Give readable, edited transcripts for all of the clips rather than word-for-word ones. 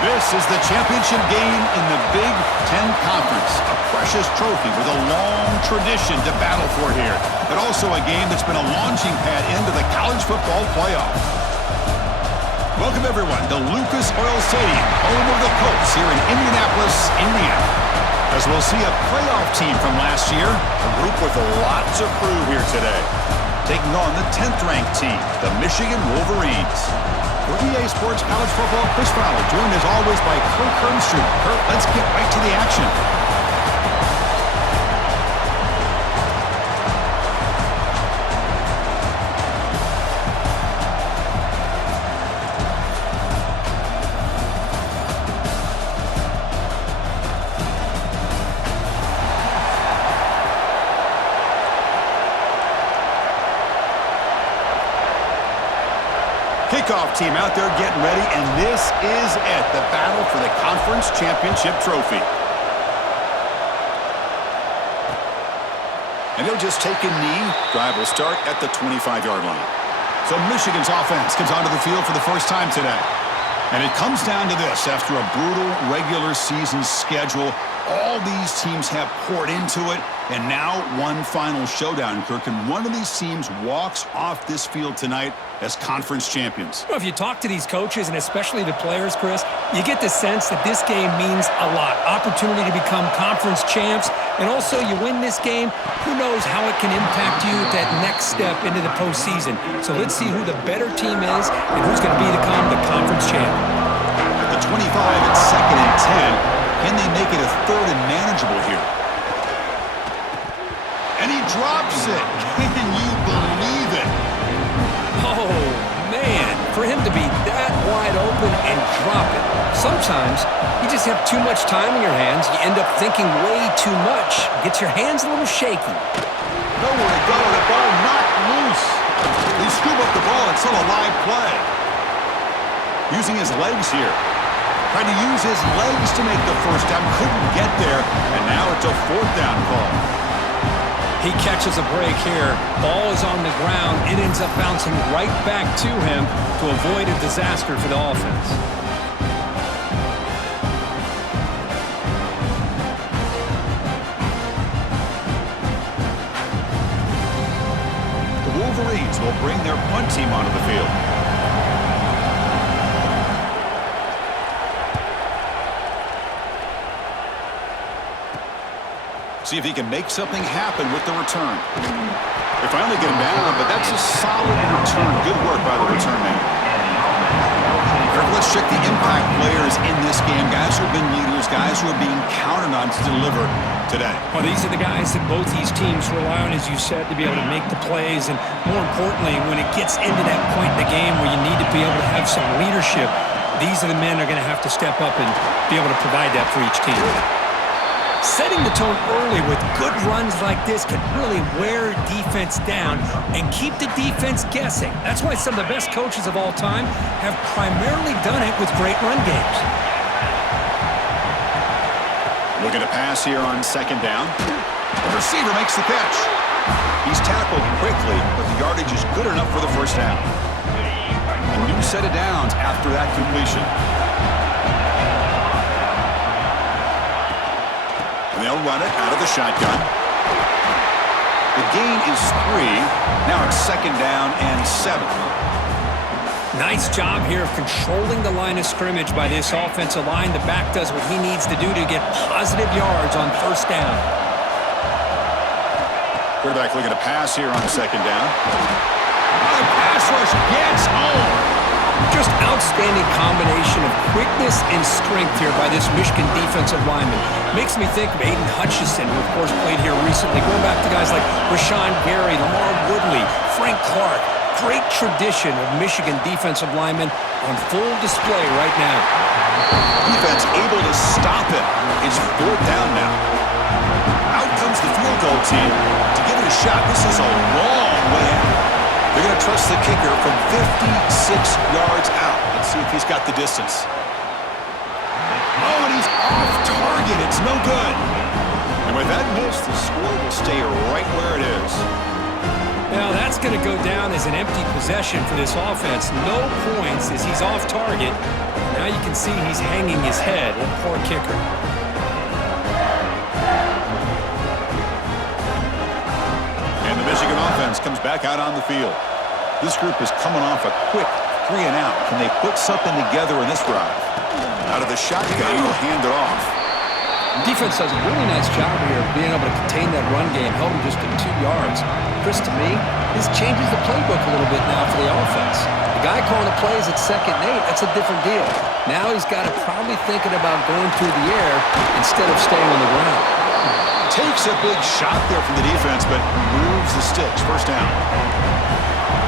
This is the championship game in the Big Ten Conference. A precious trophy with a long tradition to battle for here. But also a game that's been a launching pad into the college football playoff. Welcome, everyone, to Lucas Oil Stadium, home of the Colts here in Indianapolis, Indiana. As we'll see a playoff team from last year, a group with a lot to prove here today. Taking on the 10th-ranked team, the Michigan Wolverines. For EA Sports College Football, Chris Fowler, joined as always by Kirk Hermstrom. Kirk, let's get right to the action. Kickoff team out there getting ready, and this is it, the battle for the conference championship trophy. And he'll just take a knee. Drive will start at the 25-yard line. So Michigan's offense comes onto the field for the first time today. And it comes down to this. After a brutal regular season schedule, all these teams have poured into it, and now one final showdown, Kirk. And one of these teams walks off this field tonight as conference champions. Well, if you talk to these coaches, and especially the players, Chris, you get the sense that this game means a lot. Opportunity to become conference champs, and also you win this game, who knows how it can impact you at that next step into the postseason. So let's see who the better team is and who's going to become the conference champ. At the 25, it's 2nd and 10. Can they make it a 3rd and manageable here? And he drops it. Can you believe it? Oh, man, for him to be that wide open and drop it. Sometimes you just have too much time in your hands. You end up thinking way too much. Gets your hands a little shaky. Nowhere to go. The ball knocked loose. They scoop up the ball. It's still a live play. Using his legs here. Tried to use his legs to make the first down. Couldn't get there. And now it's a 4th down call. He catches a break here. Ball is on the ground. It ends up bouncing right back to him to avoid a disaster for the offense. The Wolverines will bring their punt team onto the field. See if he can make something happen with the return. They finally get him down, but that's a solid return. Good work by the return man. Let's check the impact players in this game. Guys who have been leaders, guys who are being counted on to deliver today. Well, these are the guys that both these teams rely on, as you said, to be able to make the plays. And more importantly, when it gets into that point in the game where you need to be able to have some leadership, these are the men that are going to have to step up and be able to provide that for each team. Setting the tone early with good runs like this can really wear defense down and keep the defense guessing. That's why some of the best coaches of all time have primarily done it with great run games. Looking to pass here on 2nd down. The receiver makes the catch. He's tackled quickly, but the yardage is good enough for the first down. A new set of downs after that completion. They'll run it out of the shotgun. The gain is 3. Now it's 2nd down and 7. Nice job here of controlling the line of scrimmage by this offensive line. The back does what he needs to do to get positive yards on 1st down. Quarterback looking to pass here on 2nd down. The pass rush gets home. Just outstanding combination of quickness and strength here by this Michigan defensive lineman. Makes me think of Aiden Hutchinson, who of course played here recently. Going back to guys like Rashawn Gary, Lamar Woodley, Frank Clark. Great tradition of Michigan defensive linemen on full display right now. Defense able to stop it. It's 4th down now. Out comes the field goal team to give it a shot. This is a long way out. They're going to trust the kicker from 56 yards out. Let's see if he's got the distance. Oh, and he's off target. It's no good. And with that miss, the score will stay right where it is. Now, that's going to go down as an empty possession for this offense. No points as he's off target. Now you can see he's hanging his head. A poor kicker. And the Michigan offense comes back out on the field. This group is coming off a quick 3 and out. Can they put something together in this drive? Out of the shotgun, he'll hand it off. Defense does a really nice job here of being able to contain that run game, held him just at 2 yards. Chris, to me, this changes the playbook a little bit now for the offense. The guy calling the plays at 2nd and 8, that's a different deal. Now he's got to probably thinking about going through the air instead of staying on the ground. Takes a big shot there from the defense, but moves the sticks. First down.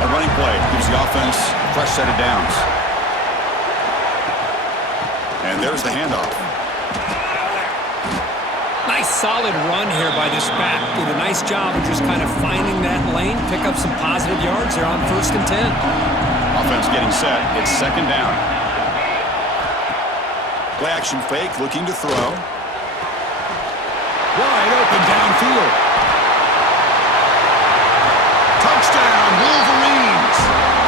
A running play gives the offense a fresh set of downs. And there's the handoff. Nice solid run here by this back. Did a nice job of just kind of finding that lane, pick up some positive yards there on 1st and 10. Offense getting set. It's 2nd down. Play action fake, looking to throw. Wide open downfield. Touchdown, Wolverines.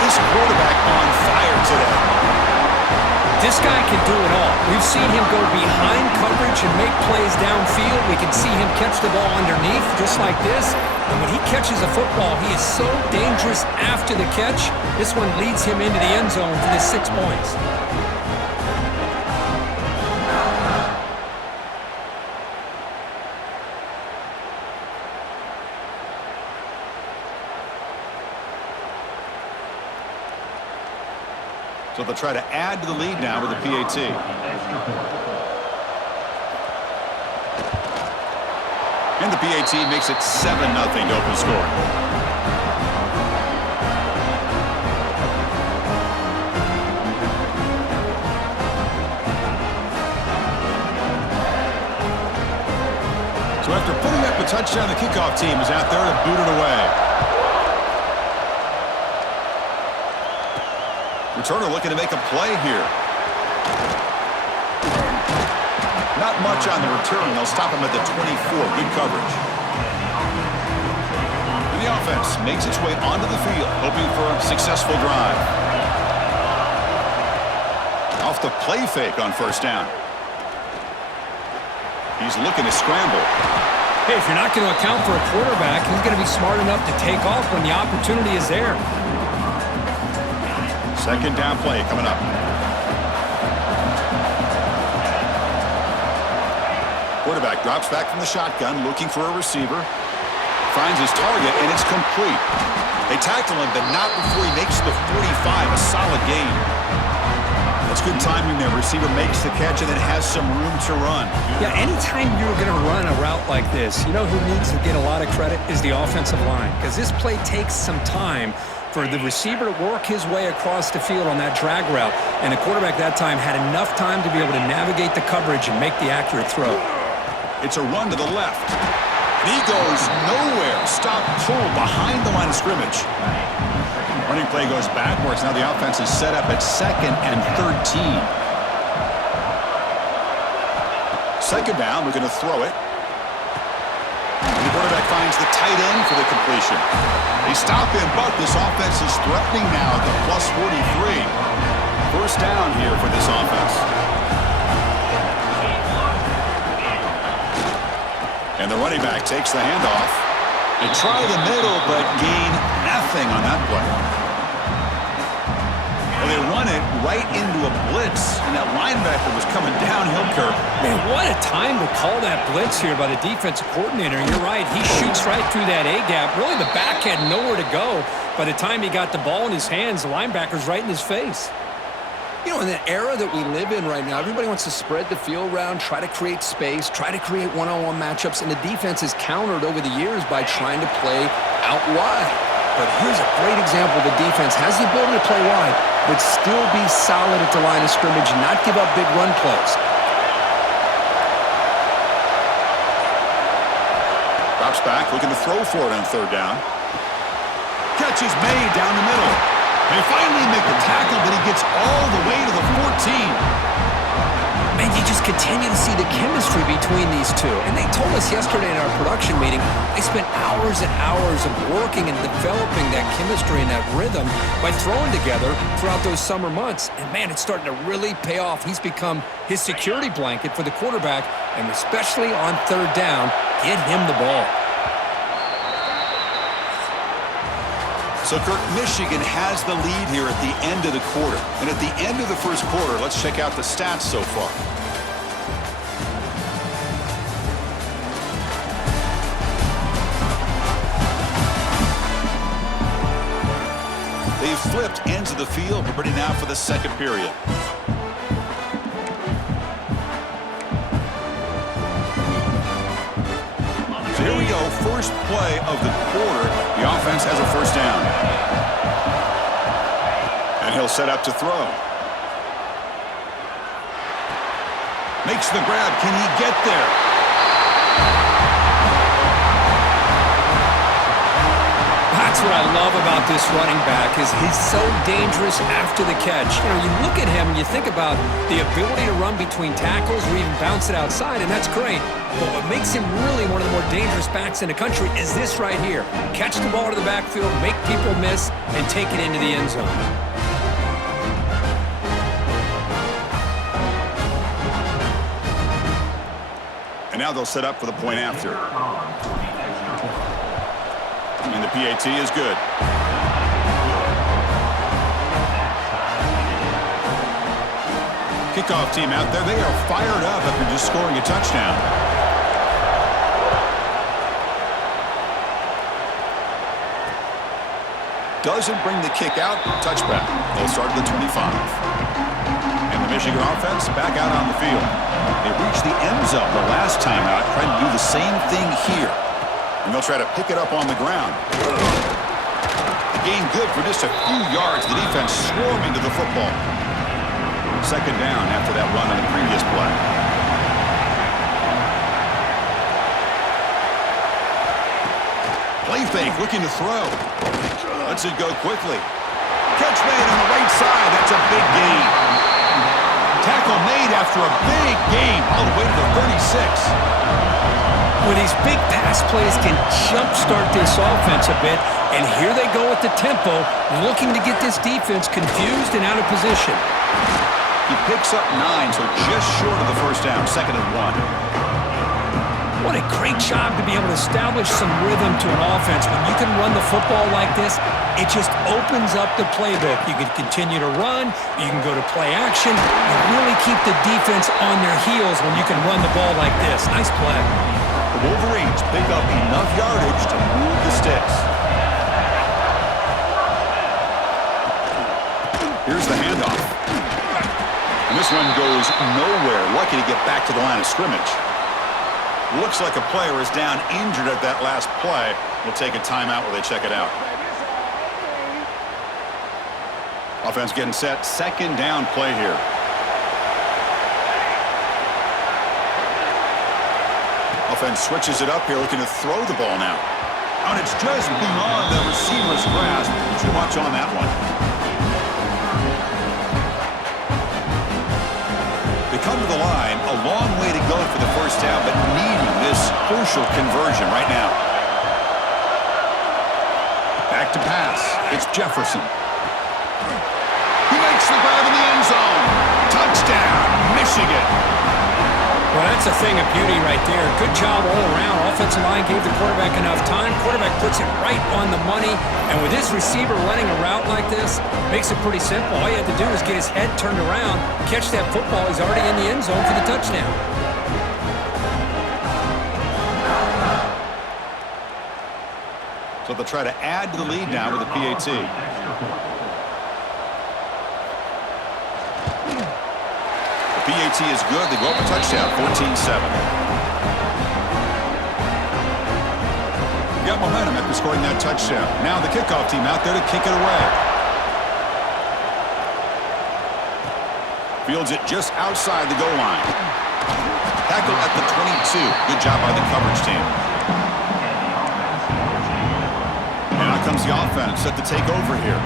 This quarterback on fire today. This guy can do it all. We've seen him go behind coverage and make plays downfield. We can see him catch the ball underneath just like this. And when he catches a football, he is so dangerous after the catch. This one leads him into the end zone for the 6 points. So they'll try to add to the lead now with the PAT. And the PAT makes it 7-0 to open scoring. So after putting up a touchdown, the kickoff team is out there to boot it away. Returner looking to make a play here. Not much on the return. They'll stop him at the 24. Good coverage. And the offense makes its way onto the field, hoping for a successful drive. Off the play fake on 1st down. He's looking to scramble. Hey, if you're not going to account for a quarterback, he's going to be smart enough to take off when the opportunity is there. 2nd down play coming up. Quarterback drops back from the shotgun, looking for a receiver. Finds his target, and it's complete. They tackle him, but not before he makes the 45. A solid gain. That's good timing there. Receiver makes the catch and then has some room to run. Yeah, anytime you're going to run a route like this, you know who needs to get a lot of credit is the offensive line. Because this play takes some time for the receiver to work his way across the field on that drag route. And the quarterback that time had enough time to be able to navigate the coverage and make the accurate throw. It's a run to the left. And he goes nowhere. Stop pull behind the line of scrimmage. Running play goes backwards. Now the offense is set up at 2nd and 13. 2nd down. We're going to throw it. And the quarterback finds the tight end for the completion. They stop him, but this offense is threatening now at the plus 43. 1st down here for this offense. And the running back takes the handoff. They try the middle, but gain nothing on that play. Well, they run it right into a blitz, and that linebacker was coming downhill, Kirk. Man, what a time to call that blitz here by the defensive coordinator. And you're right, he shoots right through that A-gap. Really, the back had nowhere to go. By the time he got the ball in his hands, the linebacker's right in his face. You know, in the era that we live in right now, everybody wants to spread the field around, try to create space, try to create one-on-one matchups, and the defense is countered over the years by trying to play out wide. But here's a great example. The defense has the ability to play wide, but still be solid at the line of scrimmage and not give up big run plays. Drops back, looking to throw for it on 3rd down. Catch is made down the middle. They finally make the tackle, but he gets all the way to the 14. And you just continue to see the chemistry between these two. And they told us yesterday in our production meeting, they spent hours and hours of working and developing that chemistry and that rhythm by throwing together throughout those summer months. And, man, it's starting to really pay off. He's become his security blanket for the quarterback, and especially on third down, get him the ball. So, Kirk, Michigan has the lead here at the end of the quarter. And at the end of the first quarter, let's check out the stats so far. They've flipped ends of the field. We're ready now for the second period. So here we go, first play of the quarter. The offense has a first down. And he'll set up to throw. Makes the grab. Can he get there? That's what I love about this running back is he's so dangerous after the catch. You know, you look at him and you think about the ability to run between tackles or even bounce it outside, and that's great. But what makes him really one of the more dangerous backs in the country is this right here. Catch the ball to the backfield, make people miss, and take it into the end zone. And now they'll set up for the point after. And the PAT is good. Kickoff team out there. They are fired up after just scoring a touchdown. Doesn't bring the kick out. Touchback. They'll start at the 25. And the Michigan offense back out on the field. They reached the end zone the last time out. Trying to do the same thing here. And they'll try to pick it up on the ground. The gain good for just a few yards. The defense swarming to the football. Second down after that run on the previous play. Play fake, looking to throw. Lets it go quickly. Catch made on the right side. That's a big gain. Tackle made after a big gain all the way to the 36. Well, these big pass plays can jumpstart this offense a bit, and here they go with the tempo, looking to get this defense confused and out of position. He picks up 9, so just short of the first down, 2nd and 1. What a great job to be able to establish some rhythm to an offense. When you can run the football like this, it just opens up the playbook. You can continue to run. You can go to play action. You really keep the defense on their heels when you can run the ball like this. Nice play. The Wolverines pick up enough yardage to move the sticks. Here's the handoff. And this one goes nowhere. Lucky to get back to the line of scrimmage. Looks like a player is down injured at that last play. We'll take a timeout while they check it out. Offense getting set. Second down play here. Offense switches it up here, looking to throw the ball now. And it's just beyond the receiver's grasp. Too much on that one. They come to the line, a long way to go for the first down, but needing this crucial conversion right now. Back to pass. It's Jefferson. He makes the grab in the end zone. Touchdown, Michigan. Well, that's a thing of beauty right there. Good job all around. Offensive line gave the quarterback enough time. Quarterback puts it right on the money. And with his receiver running a route like this, makes it pretty simple. All you have to do is get his head turned around, catch that football. He's already in the end zone for the touchdown. So they'll try to add to the lead now with the PAT. PAT is good. They go up a touchdown, 14-7. Got momentum after scoring that touchdown. Now the kickoff team out there to kick it away. Fields it just outside the goal line. Tackle at the 22. Good job by the coverage team. And out comes the offense set to take over here.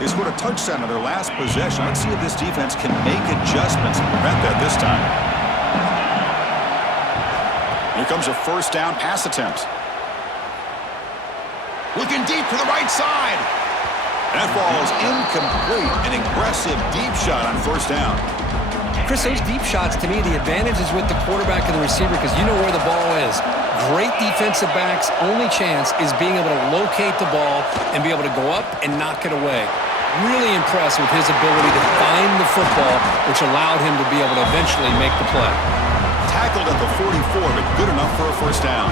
They scored a touchdown on their last possession. Let's see if this defense can make adjustments and prevent that this time. Here comes a first down pass attempt. Looking deep to the right side. That ball is incomplete. An aggressive deep shot on first down. Chris, those deep shots, to me, the advantage is with the quarterback and the receiver because you know where the ball is. Great defensive backs' only chance is being able to locate the ball and be able to go up and knock it away. Really impressed with his ability to find the football, which allowed him to be able to eventually make the play. Tackled at the 44, but good enough for a first down.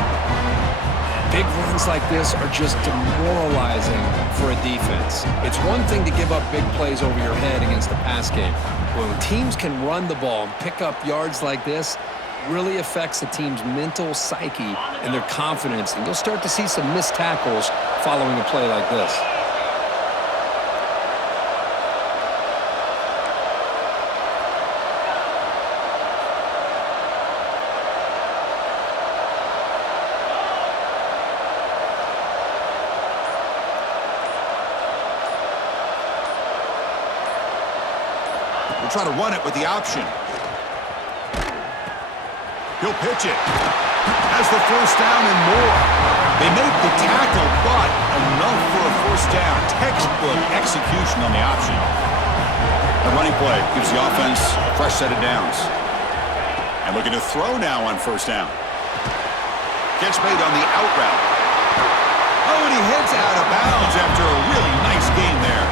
Big runs like this are just demoralizing for a defense. It's one thing to give up big plays over your head against the pass game. When teams can run the ball and pick up yards like this, really affects the team's mental psyche and their confidence. And you'll start to see some missed tackles following a play like this. We'll try to run it with the option. He'll pitch it. Has the first down and more. They make the tackle, but enough for a first down. Textbook execution on the option. The running play gives the offense a fresh set of downs. And looking to throw now on first down. Catch made on the out route. Oh, and he heads out of bounds after a really nice game there.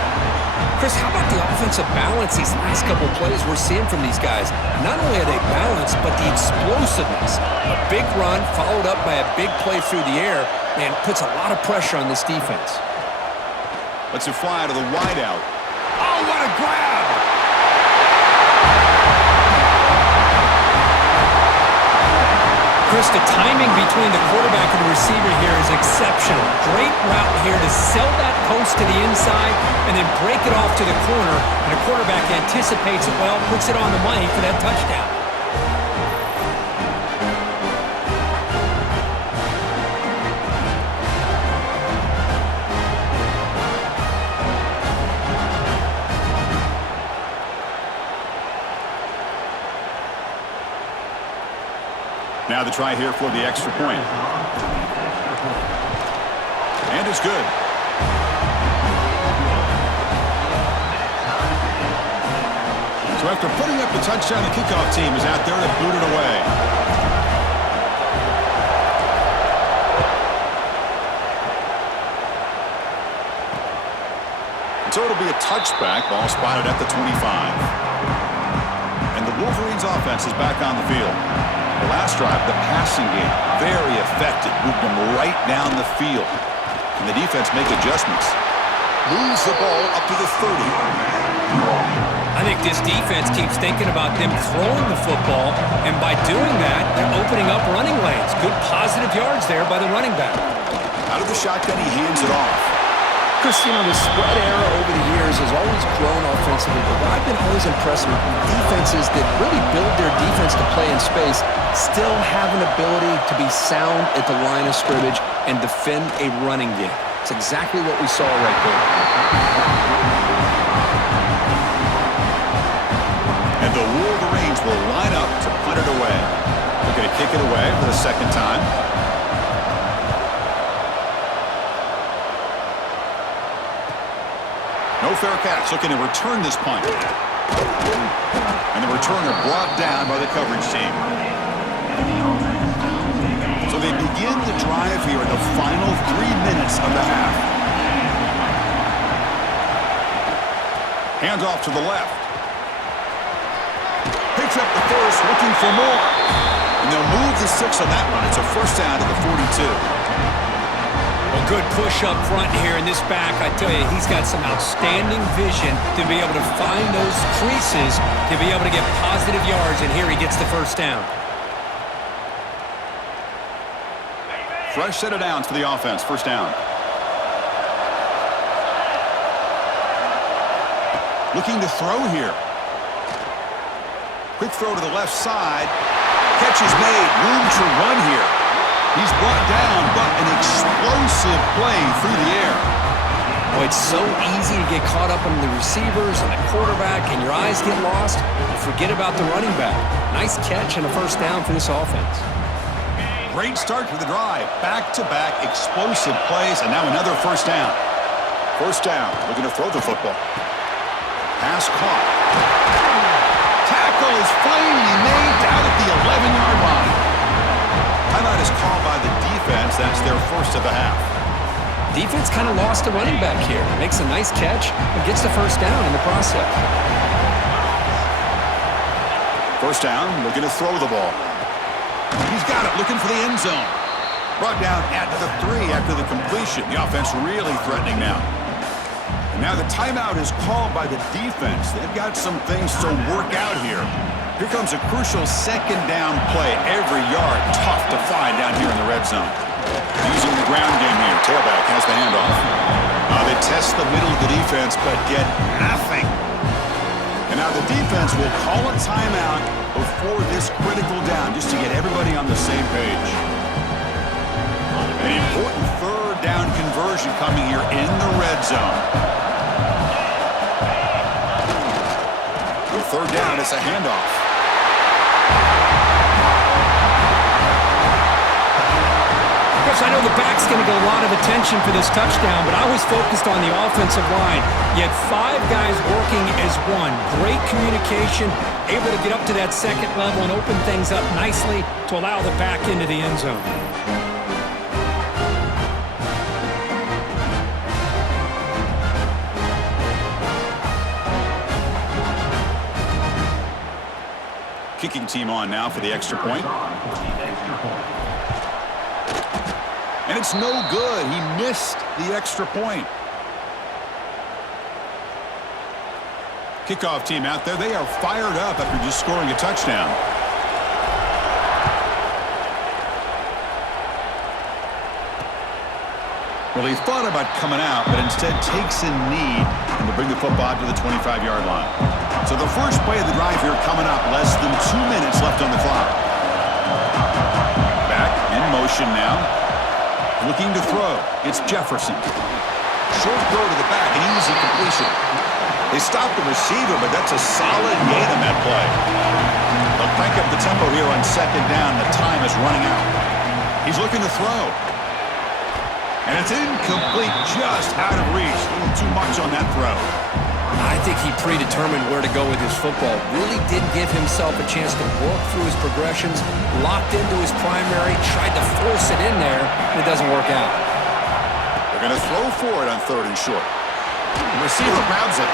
Chris, how about the offensive balance these last couple of plays we're seeing from these guys? Not only are they balanced, but the explosiveness. A big run followed up by a big play through the air, man, puts a lot of pressure on this defense. Let's it fly to the wideout. Oh, what a grab! Chris, the timing between the quarterback and the receiver here is exceptional. Great route here to sell that post to the inside and then break it off to the corner. And the quarterback anticipates it well, puts it on the money for that touchdown. Now the try here for the extra point. And it's good. So after putting up the touchdown, the kickoff team is out there to boot it away. So it'll be a touchback, ball spotted at the 25. And the Wolverines offense is back on the field. The last drive, the passing game, very effective. Moved them right down the field. And the defense make adjustments. Moves the ball up to the 30. I think this defense keeps thinking about them throwing the football, and by doing that, they're opening up running lanes. Good positive yards there by the running back. Out of the shotgun, he hands it off. Chris, you know, the spread era over the years has always grown offensively, but what I've been always impressed with defenses that really build their defense to play in space still have an ability to be sound at the line of scrimmage and defend a running game. It's exactly what we saw right there. And the Wolverines will line up to put it away. They're going to kick it away for the second time. No fair catch, looking to return this punt. And the returner brought down by the coverage team. So they begin the drive here in the final 3 minutes of the half. Hands off to the left. Picks up the first, looking for more. And they'll move the 6 on that one. It's a first down to the 42. A good push up front here in this back. I tell you, he's got some outstanding vision to be able to find those creases, to be able to get positive yards, and here he gets the first down. Fresh set of downs for the offense. First down. Looking to throw here. Quick throw to the left side. Catch is made. Room to run here. He's brought down, but an explosive play through the air. Oh, it's so easy to get caught up in the receivers and the quarterback, and your eyes get lost. You forget about the running back. Nice catch and a first down for this offense. Great start to the drive. Back-to-back explosive plays, and now another first down. First down, looking to throw the football. Pass caught. Tackle is finally made down at the 11-yard line. Timeout is called by the defense. That's their first of the half. Defense kind of lost a running back here. Makes a nice catch and gets the first down in the process. First down, looking to throw the ball. He's got it, looking for the end zone. Brought down at the 3 after the completion. The offense really threatening now. And now the timeout is called by the defense. They've got some things to work out here. Here comes a crucial second down play. Every yard tough to find down here in the red zone. Using the ground game here. Tailback has the handoff. They test the middle of the defense, but get nothing. And now the defense will call a timeout before this critical down, just to get everybody on the same page. An important third down conversion coming here in the red zone. The third down is a handoff. Chris, I know the back's going to get a lot of attention for this touchdown, but I was focused on the offensive line. You had 5 guys working as one. Great communication, able to get up to that second level and open things up nicely to allow the back into the end zone. Kicking team on now for the extra point. And it's no good. He missed the extra point. Kickoff team out there. They are fired up after just scoring a touchdown. Well, he thought about coming out, but instead takes a knee and to bring the football to the 25-yard line. So the first play of the drive here coming up. Less than 2 minutes left on the clock. Back in motion now. Looking to throw. It's Jefferson. Short throw to the back, an easy completion. They stopped the receiver, but that's a solid gain on that play. They'll crank up the tempo here on second down. The time is running out. He's looking to throw. And it's incomplete, just out of reach. A little too much on that throw. I think he predetermined where to go with his football. Really didn't give himself a chance to work through his progressions, locked into his primary, tried to force it in there, and it doesn't work out. They're going to throw for it on third and short. The receiver grabs it.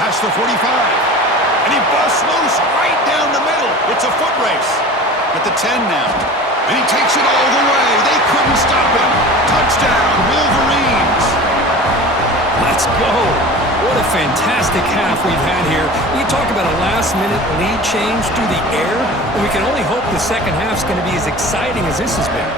Past the 45. And he busts loose right down the middle. It's a foot race. At the 10 now. And he takes it all the way. They couldn't stop him. Touchdown, Wolverines. Let's go. What a fantastic half we've had here. You talk about a last-minute lead change through the air, and we can only hope the second half's going to be as exciting as this has been.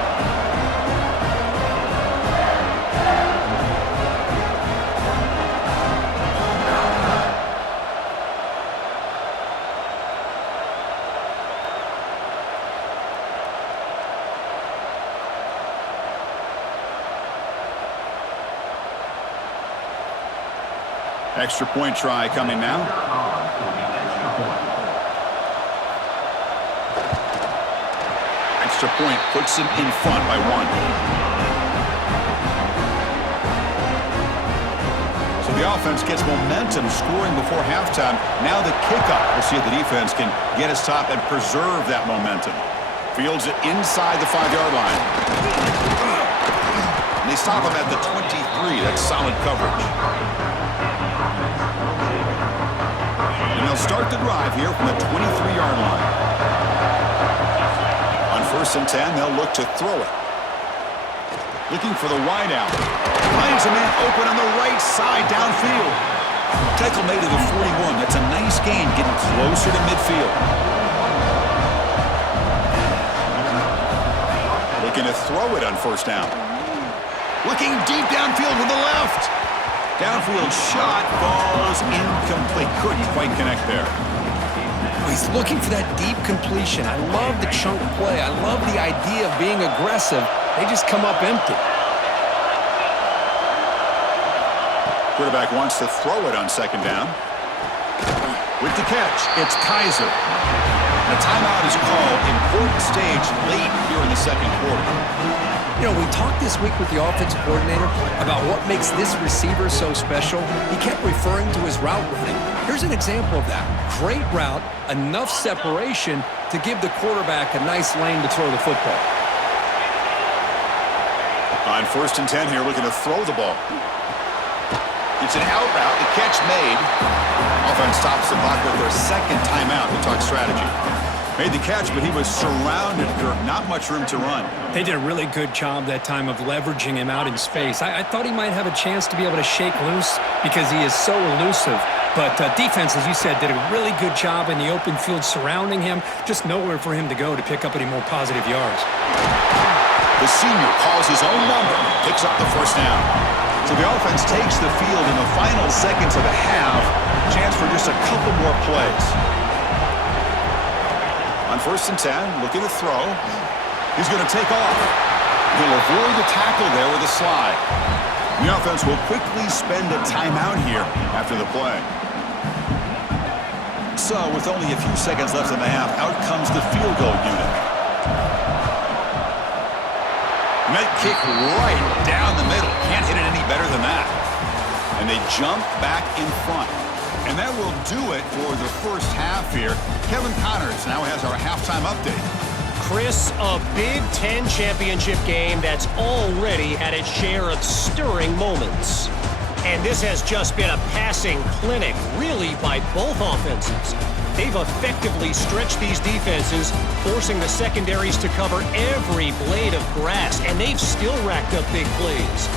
Extra point try coming now. Extra point puts him in front by 1. So the offense gets momentum, scoring before halftime. Now the kickoff. We'll see if the defense can get a stop and preserve that momentum. Fields it inside the 5-yard line. And they stop him at the 23. That's solid coverage. And they'll start the drive here from the 23-yard line. On 1st and 10, they'll look to throw it. Looking for the wideout. Finds a man open on the right side downfield. Tackle made to the 41. That's a nice gain, getting closer to midfield. Looking to throw it on 1st down. Looking deep downfield with the left. Downfield shot falls incomplete. Couldn't quite connect there. He's looking for that deep completion. I love the chunk play. I love the idea of being aggressive. They just come up empty. Quarterback wants to throw it on second down. With the catch, it's Kaiser. And a timeout is called. Important stage late here in the second quarter. You know, we talked this week with the offensive coordinator about what makes this receiver so special. He kept referring to his route running. Here's an example of that. Great route, enough separation to give the quarterback a nice lane to throw the football. On 1st and 10 here, looking to throw the ball. It's an out route, the catch made. Offense stops the clock with their second timeout to talk strategy. Made the catch, but he was surrounded, Kirk. Not much room to run. They did a really good job that time of leveraging him out in space. I thought he might have a chance to be able to shake loose because he is so elusive. But defense, as you said, did a really good job in the open field surrounding him. Just nowhere for him to go to pick up any more positive yards. The senior calls his own number, picks up the first down. So the offense takes the field in the final seconds of the half. Chance for just a couple more plays. On 1st and 10, looking to throw. He's going to take off. He'll avoid the tackle there with a slide. The offense will quickly spend a timeout here after the play. So with only a few seconds left in the half, out comes the field goal unit. Net kick right down the middle. Can't hit it any better than that. And they jump back in front. And that will do it for the first half here. Kevin Connors now has our halftime update. Chris, a Big Ten championship game that's already had its share of stirring moments. And this has just been a passing clinic, really, by both offenses. They've effectively stretched these defenses, forcing the secondaries to cover every blade of grass, and they've still racked up big plays.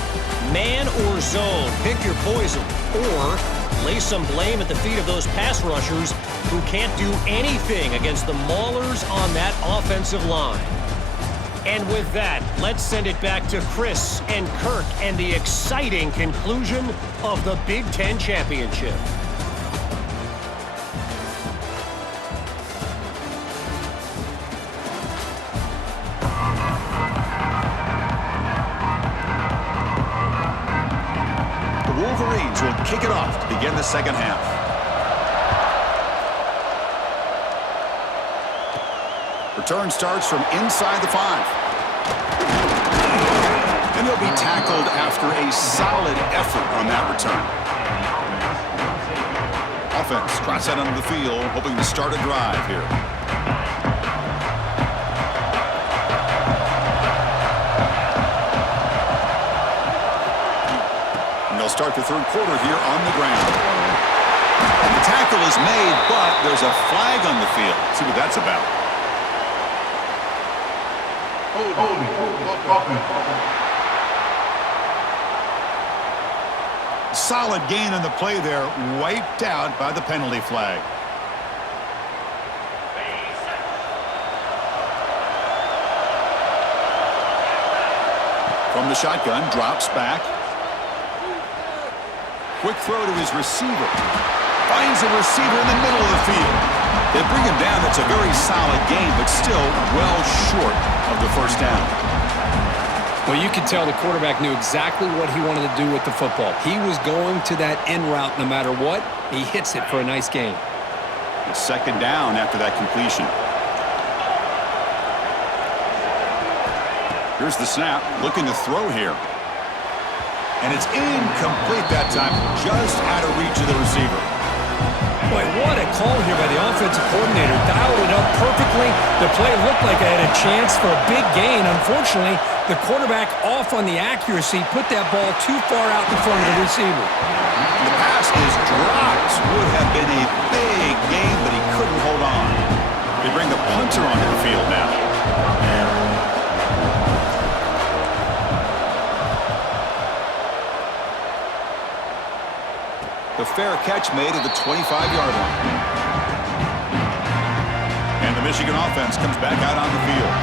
Man or zone, pick your poison, or lay some blame at the feet of those pass rushers who can't do anything against the maulers on that offensive line. And with that, let's send it back to Chris and Kirk and the exciting conclusion of the Big Ten championship. The Wolverines will kick it off to begin the second half. Return starts from inside the 5. And he'll be tackled after a solid effort on that return. Offense trots out onto the field, hoping to start a drive here. And they'll start the third quarter here on the ground. The tackle is made, but there's a flag on the field. See what that's about. Solid gain on the play there, wiped out by the penalty flag. From the shotgun, drops back. Quick throw to his receiver. Finds a receiver in the middle of the field. They bring him down. That's a very solid game, but still well short of the first down. Well, you could tell the quarterback knew exactly what he wanted to do with the football. He was going to that in route no matter what. He hits it for a nice gain. It's second down after that completion. Here's the snap, looking to throw here. And it's incomplete that time, just out of reach of the receiver. Boy, what a call here by the offensive coordinator. Dialed it up perfectly. The play looked like it had a chance for a big gain. Unfortunately, the quarterback off on the accuracy, put that ball too far out in front of the receiver. The pass is dropped. Would have been a big gain, but he couldn't hold on. They bring the punter onto the field now. The fair catch made at the 25-yard line. And the Michigan offense comes back out on the field.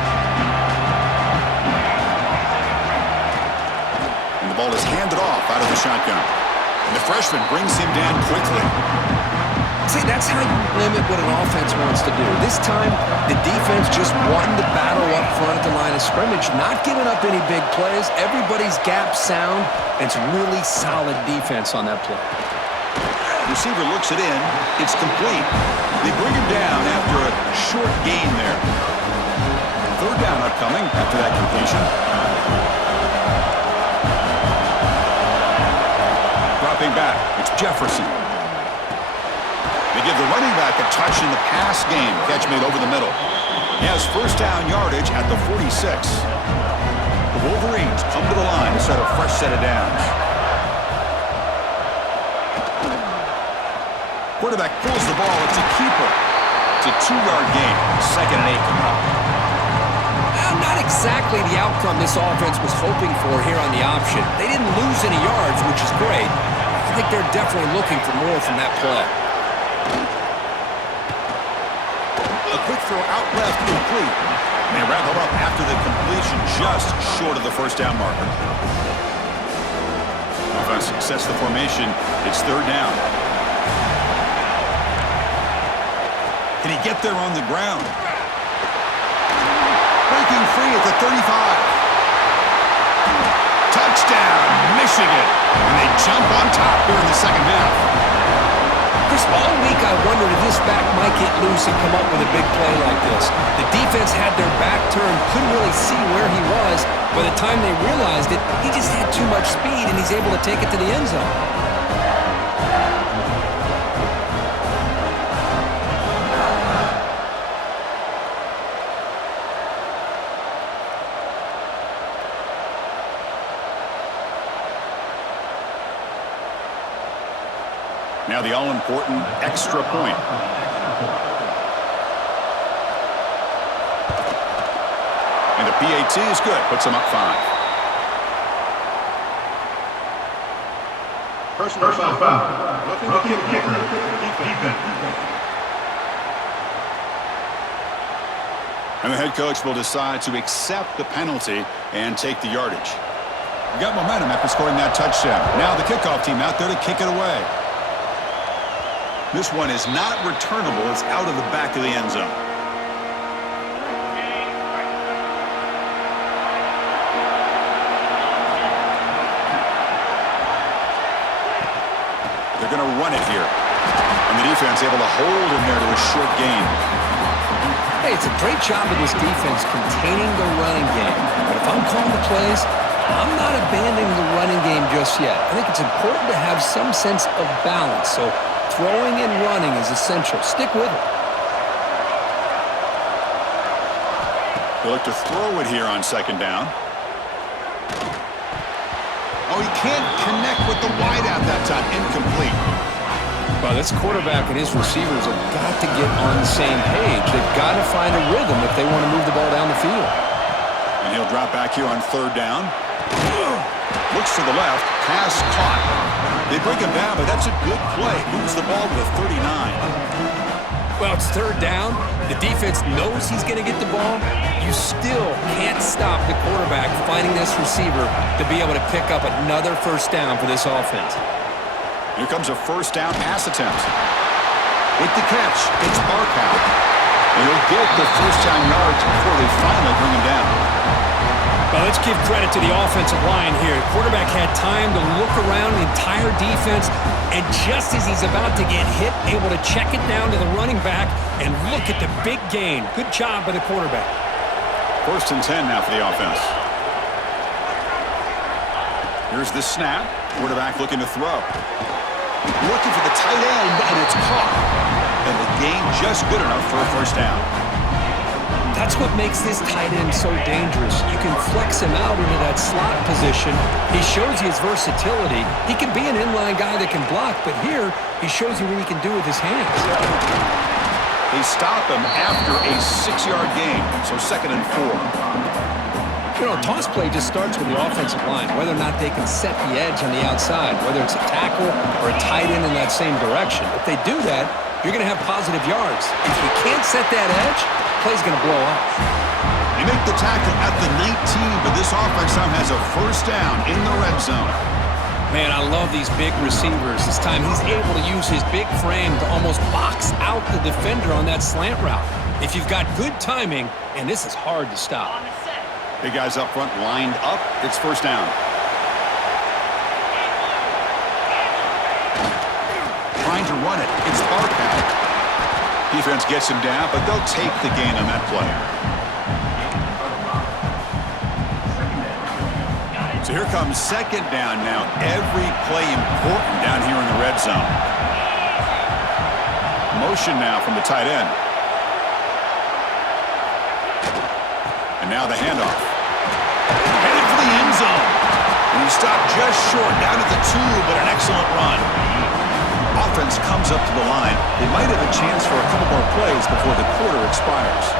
And the ball is handed off out of the shotgun. And the freshman brings him down quickly. See, that's how you limit what an offense wants to do. This time, the defense just won the battle up front at the line of scrimmage, not giving up any big plays. Everybody's gap sound, and it's really solid defense on that play. Receiver looks it in. It's complete. They bring him down after a short gain there. Third down upcoming after that completion. Dropping back, it's Jefferson. They give the running back a touch in the pass game. Catch made over the middle. He has first down yardage at the 46. The Wolverines come to the line to set a fresh set of downs. Quarterback pulls the ball. It's a keeper. It's a 2-yard gain. 2nd and 8 coming up. Not exactly the outcome this offense was hoping for here on the option. They didn't lose any yards, which is great. I think they're definitely looking for more from that play. A quick throw out left, complete. They wrap him up after the completion, just short of the first down marker. Offense sets the formation. It's third down. Can he get there on the ground? Breaking free at the 35. Touchdown, Michigan. And they jump on top here in the second half. Chris, all week I wondered if this back might get loose and come up with a big play like this. The defense had their back turned, couldn't really see where he was. By the time they realized it, he just had too much speed, and he's able to take it to the end zone. Now the all-important extra point. And the PAT is good. Puts them up 5. Personal foul. Looking kicker. Defense. And the head coach will decide to accept the penalty and take the yardage. We got momentum after scoring that touchdown. Now the kickoff team out there to kick it away. This one is not returnable. It's out of the back of the end zone. They're going to run it here. And the defense able to hold him there to a short gain. Hey, it's a great job of this defense containing the running game. But if I'm calling the plays, I'm not abandoning the running game just yet. I think it's important to have some sense of balance. So throwing and running is essential. Stick with it. They look to throw it here on second down. Oh, he can't connect with the wideout that time. Incomplete. Well, this quarterback and his receivers have got to get on the same page. They've got to find a rhythm if they want to move the ball down the field. And he'll drop back here on third down. Looks to the left. Pass caught. They break him down, but that's a good play. Moves the ball to the 39. Well, it's third down. The defense knows he's going to get the ball. You still can't stop the quarterback finding this receiver to be able to pick up another first down for this offense. Here comes a first down pass attempt. With the catch, it's Barkow. And he'll get the first down yards before they finally bring him down. Well, let's give credit to the offensive line here. Quarterback had time to look around the entire defense, and just as he's about to get hit, able to check it down to the running back, and look at the big gain. Good job by the quarterback. First and 10 now for the offense. Here's the snap. Quarterback looking to throw. Looking for the tight end, and it's caught. And the gain just good enough for a first down. That's what makes this tight end so dangerous. You can flex him out into that slot position. He shows you his versatility. He can be an inline guy that can block, but here he shows you what he can do with his hands. They stop him after a 6-yard gain, so 2nd and 4. You know, a toss play just starts with the offensive line, whether or not they can set the edge on the outside, whether it's a tackle or a tight end in that same direction. If they do that, you're going to have positive yards. If you can't set that edge, play's going to blow up. They make the tackle at the 19, but this offense now has a first down in the red zone. Man, I love these big receivers. This time he's able to use his big frame to almost box out the defender on that slant route. If you've got good timing, and this is hard to stop. Big guys up front lined up. It's first down. Trying to run it. It's Barkat. Defense gets him down, but they'll take the gain on that play. So here comes second down now. Every play important down here in the red zone. Motion now from the tight end. And now the handoff. Headed for the end zone. And he stopped just short, down at the 2, but an excellent run. Offense comes up to the line. They might have a chance for a couple more plays before the quarter expires.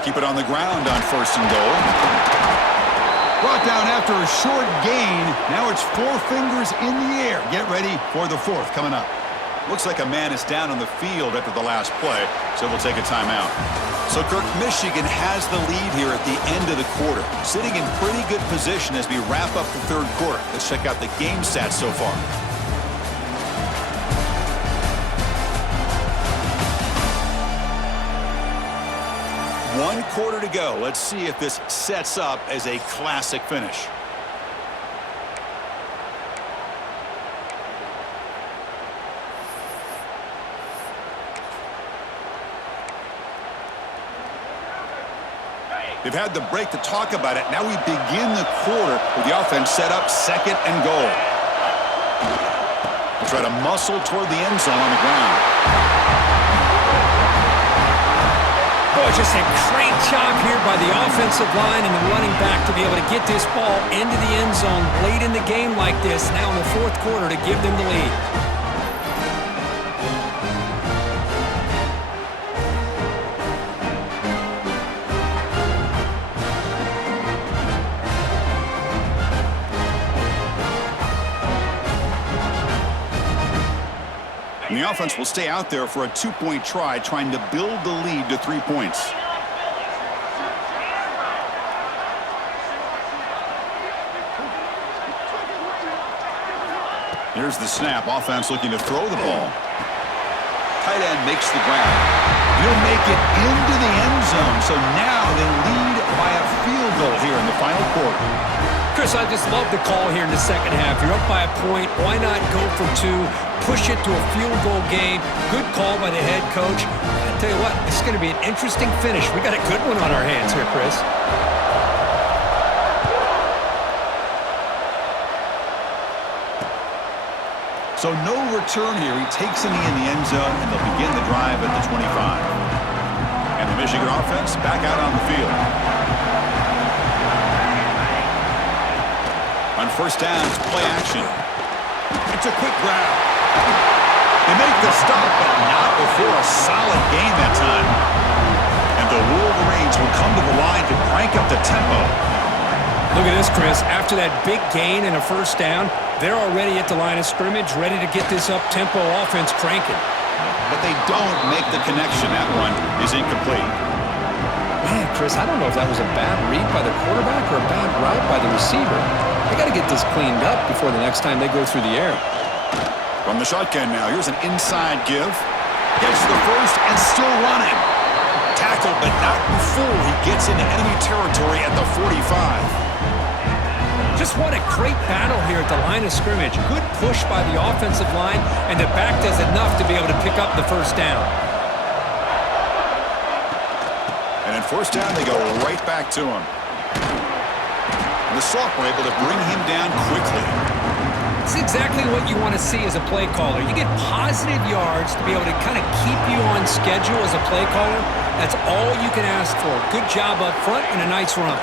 Keep it on the ground on first and goal. Brought down after a short gain. Now it's 4 fingers in the air. Get ready for the 4th coming up. Looks like a man is down on the field after the last play, so we'll take a timeout. So, Kirk, Michigan has the lead here at the end of the quarter. Sitting in pretty good position as we wrap up the 3rd quarter. Let's check out the game stats so far. One quarter to go. Let's see if this sets up as a classic finish. They've had the break to talk about it. Now we begin the quarter with the offense set up 2nd and goal. We'll try to muscle toward the end zone on the ground. Boy, just a great job here by the offensive line and the running back to be able to get this ball into the end zone late in the game like this, now in the 4th quarter, to give them the lead. And the offense will stay out there for a 2-point try, trying to build the lead to 3 points. Here's the snap. Offense looking to throw the ball. Tight end makes the grab. He'll make it into the end zone. So now they lead by a field goal here in the final quarter. Chris, I just love the call here in the second half. You're up by a point. Why not go for 2, push it to a field goal game? Good call by the head coach. I tell you what, this is going to be an interesting finish. We got a good one on our hands here, Chris. So no return here. He takes in the end zone, and they'll begin the drive at the 25. And the Michigan offense back out on the field. On first down, it's play action. It's a quick grab. They make the stop, but not before a solid gain that time. And the Wolverines will come to the line to crank up the tempo. Look at this, Chris. After that big gain and a first down, they're already at the line of scrimmage, ready to get this up-tempo offense cranking. But they don't make the connection. That one is incomplete. Man, Chris, I don't know if that was a bad read by the quarterback or a bad route by the receiver. They got to get this cleaned up before the next time they go through the air. From the shotgun now, here's an inside give. Gets the first and still running. Tackled, but not before he gets into enemy territory at the 45. Just what a great battle here at the line of scrimmage. Good push by the offensive line, and the back does enough to be able to pick up the first down. And in first down, they go right back to him. And the sophomore able to bring him down quickly. It's exactly what you want to see as a play caller. You get positive yards to be able to kind of keep you on schedule as a play caller. That's all you can ask for. Good job up front and a nice run.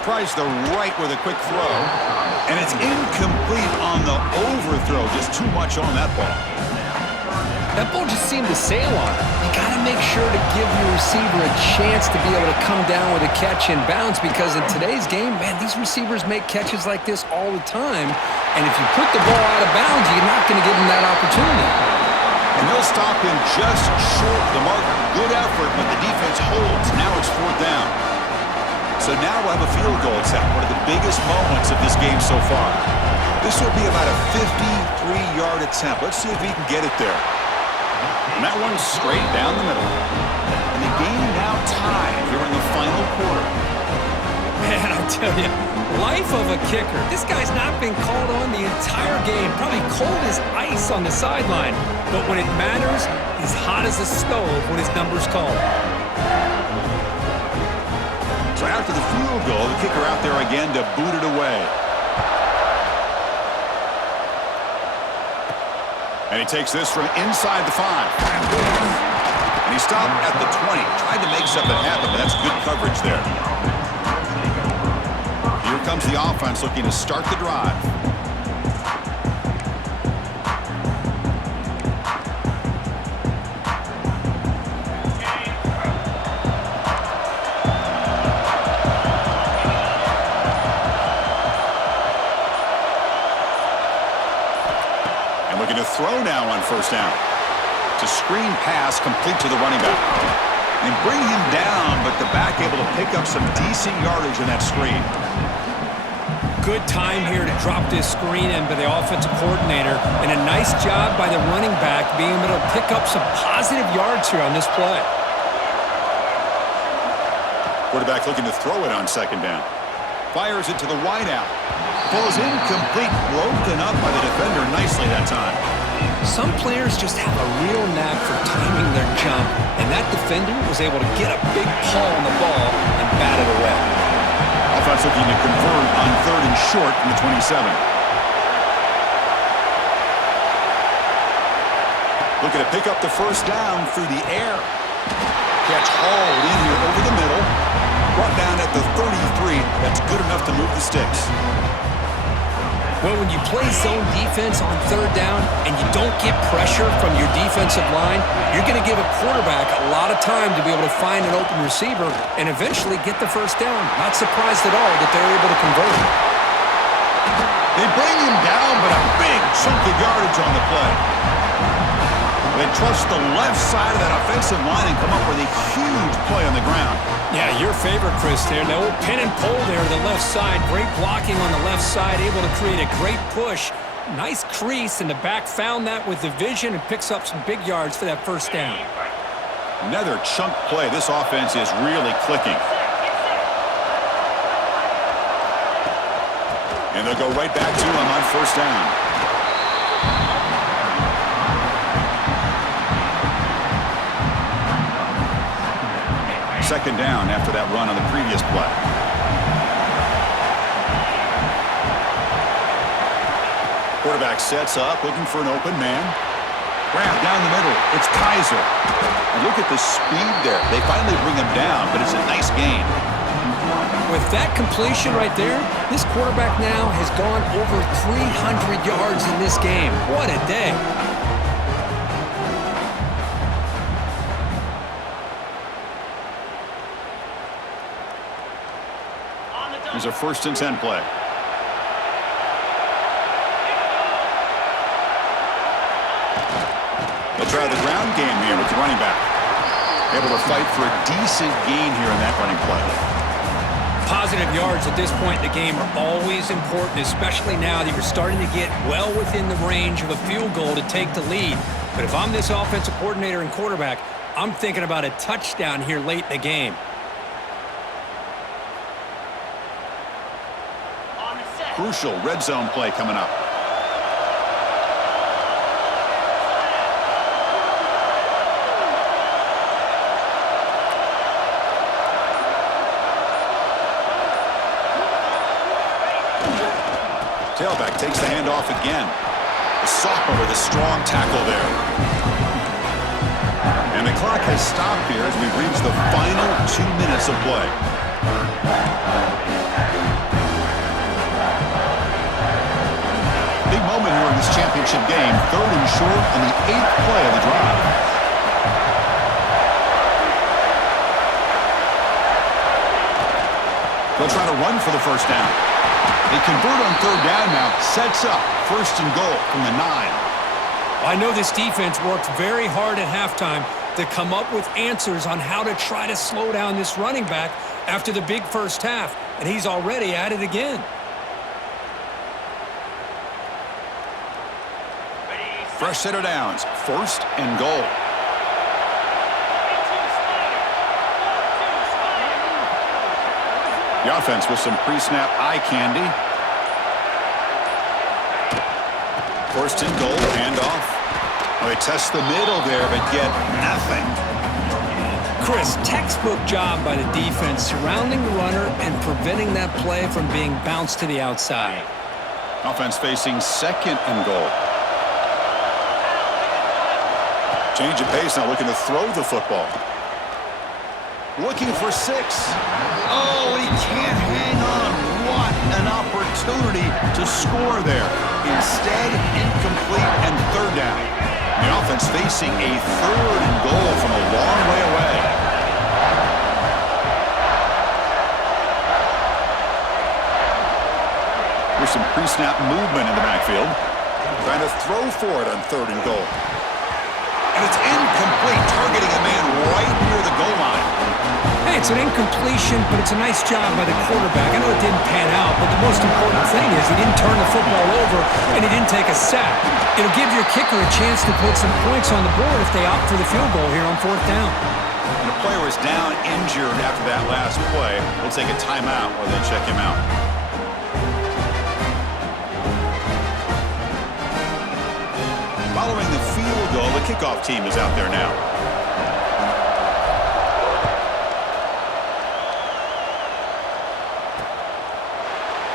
Tries the right with a quick throw. And it's incomplete on the overthrow. Just too much on that ball. That ball just seemed to sail on it. You got to make sure to give your receiver a chance to be able to come down with a catch and bounce, because in today's game, man, these receivers make catches like this all the time. And if you put the ball out of bounds, you're not going to give them that opportunity. And they'll stop him just short of the mark. Good effort, but the defense holds. Now it's 4th down. So now we'll have a field goal attempt, one of the biggest moments of this game so far. This will be about a 53-yard attempt. Let's see if he can get it there. And that one's straight down the middle. And the game now tied here in the final quarter. Man, I tell you, life of a kicker. This guy's not been called on the entire game. Probably cold as ice on the sideline. But when it matters, he's hot as a stove when his number's called. So after the field goal, the kicker out there again to boot it away. And he takes this from inside the 5. And he stopped at the 20. Tried to make something happen, but that's good coverage there. Here comes the offense looking to start the drive. And looking to throw now on 1st down. It's a screen pass complete to the running back. And bring him down, but the back able to pick up some decent yardage in that screen. Good time here to drop this screen in by the offensive coordinator, and a nice job by the running back being able to pick up some positive yards here on this play. Quarterback looking to throw it on 2nd down. Fires it to the wideout. Falls incomplete, broken up by the defender nicely that time. Some players just have a real knack for timing their jump, and that defender was able to get a big paw on the ball and bat it away. Offense looking to convert on 3rd and short from the 27. Looking to pick up the 1st down through the air. Catch hauled in here over the middle. Brought down at the 33. That's good enough to move the sticks. Well, when you play zone defense on 3rd down and you don't get pressure from your defensive line, you're going to give a quarterback a lot of time to be able to find an open receiver and eventually get the 1st down. Not surprised at all that they're able to convert him. They bring him down, but a big chunk of yardage on the play. They trust the left side of that offensive line and come up with a huge play on the ground. Yeah, your favorite, Chris, there. The old pin and pull there to the left side. Great blocking on the left side, able to create a great push. Nice crease, and the back found that with the vision and picks up some big yards for that 1st down. Another chunk play. This offense is really clicking. And they'll go right back to him on 1st down. 2nd down after that run on the previous play. Quarterback sets up, looking for an open man. Grab down the middle. It's Kaiser. And look at the speed there. They finally bring him down, but it's a nice gain. With that completion right there, this quarterback now has gone over 300 yards in this game. What a day. Here's a 1st and 10 play. They'll try the ground game here with the running back. Able to fight for a decent gain here in that running play. Positive yards at this point in the game are always important, especially now that you're starting to get well within the range of a field goal to take the lead. But if I'm this offensive coordinator and quarterback, I'm thinking about a touchdown here late in the game. Crucial red zone play coming up. Tailback takes the handoff again. The sophomore with a strong tackle there. And the clock has stopped here as we've reached the final 2 minutes of play. Big moment here in this championship game. 3rd and short on the 8th play of the drive. They'll try to run for the 1st down. They convert on 3rd down now. Sets up 1st and goal from the 9. I know this defense worked very hard at halftime, to come up with answers on how to try to slow down this running back after the big first half, and he's already at it again. Fresh set of downs, 1st and goal. The offense with some pre-snap eye candy. 1st and goal, handoff. Well, they test the middle there, but get nothing. Chris, textbook job by the defense surrounding the runner and preventing that play from being bounced to the outside. Offense facing 2nd and goal. Change of pace now, looking to throw the football. Looking for 6. Oh, and he can't hang on. What an opportunity to score there. Instead, incomplete and 3rd down. The offense facing a 3rd and goal from a long way away. There's some pre-snap movement in the backfield. Trying to throw for it on 3rd and goal. And it's incomplete, targeting a man right near the goal line. Hey, it's an incompletion, but it's a nice job by the quarterback. I know it didn't pan out, but the most important thing is he didn't turn the football over and he didn't take a sack. It'll give your kicker a chance to put some points on the board if they opt for the field goal here on 4th down. And the player was down injured after that last play. We'll take a timeout while they check him out. Following the field goal, the kickoff team is out there now.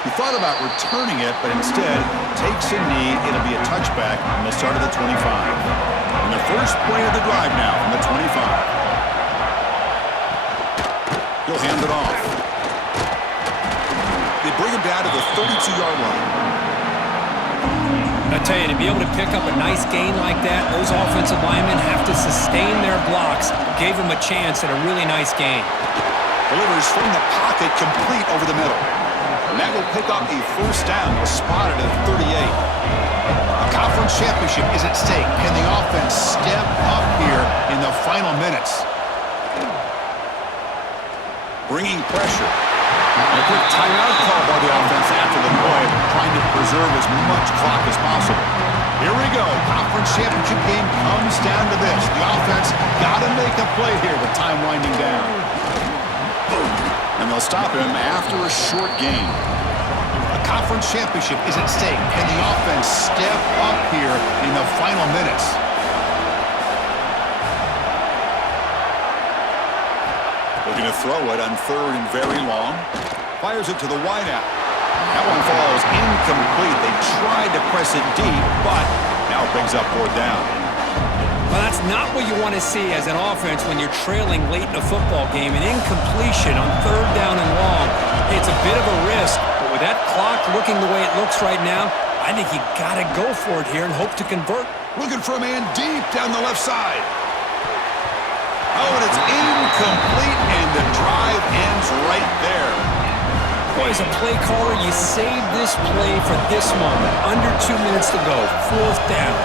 He thought about returning it, but instead takes a knee. It'll be a touchback on the start of the 25. And the first play of the drive now from the 25. He'll hand it off. They bring him down to the 32-yard line. I tell you, to be able to pick up a nice gain like that, those offensive linemen have to sustain their blocks. Gave him a chance at a really nice gain. Delivers from the pocket, complete over the middle. And that will pick up a 1st down. They'll spot it at 38. A conference championship is at stake. Can the offense step up here in the final minutes? Bringing pressure. And a quick timeout call by the offense after the play, trying to preserve as much clock as possible. Here we go. Conference championship game comes down to this. The offense got to make a play here with time winding down. And they'll stop him after a short gain. A conference championship is at stake. Can the offense step up here in the final minutes? Looking to throw it on 3rd and very long. Fires it to the wideout. That one falls incomplete. They tried to press it deep, but now it brings up 4th down. Well, that's not what you want to see as an offense when you're trailing late in a football game. An incompletion on 3rd down and long. It's a bit of a risk, but with that clock looking the way it looks right now, I think you got to go for it here and hope to convert. Looking for a man deep down the left side. Oh, and it's incomplete, and the drive ends right there. Boy, as a play caller, you save this play for this moment. Under 2 minutes to go. 4th down.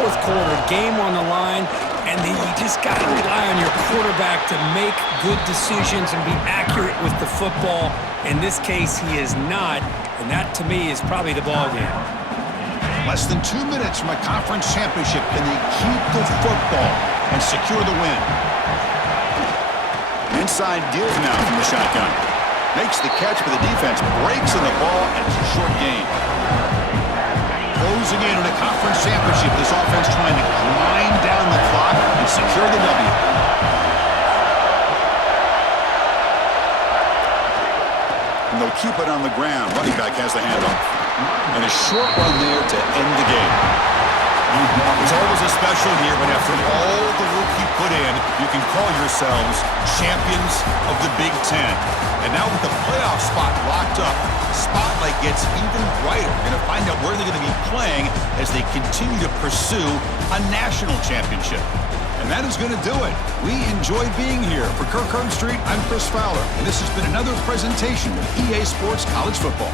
4th quarter, game on the line, and then you just got to rely on your quarterback to make good decisions and be accurate with the football. In this case, he is not, and that, to me, is probably the ball game. Less than 2 minutes from a conference championship. Can they keep the football and secure the win? Inside give now from the shotgun. Makes the catch, but the defense breaks in the ball, and it's a short gain. Closing in on a conference championship, this offense trying to grind down the clock and secure the W. And they'll keep it on the ground. Running back has the handoff. And a short run there to end the game. It's always a special year when after all the work you put in, you can call yourselves champions of the Big Ten. And now with the playoff spot locked up, spotlight gets even brighter. We're going to find out where they're going to be playing as they continue to pursue a national championship. And that is going to do it. We enjoyed being here. For Kirk Street, I'm Chris Fowler, and this has been another presentation of EA Sports College Football.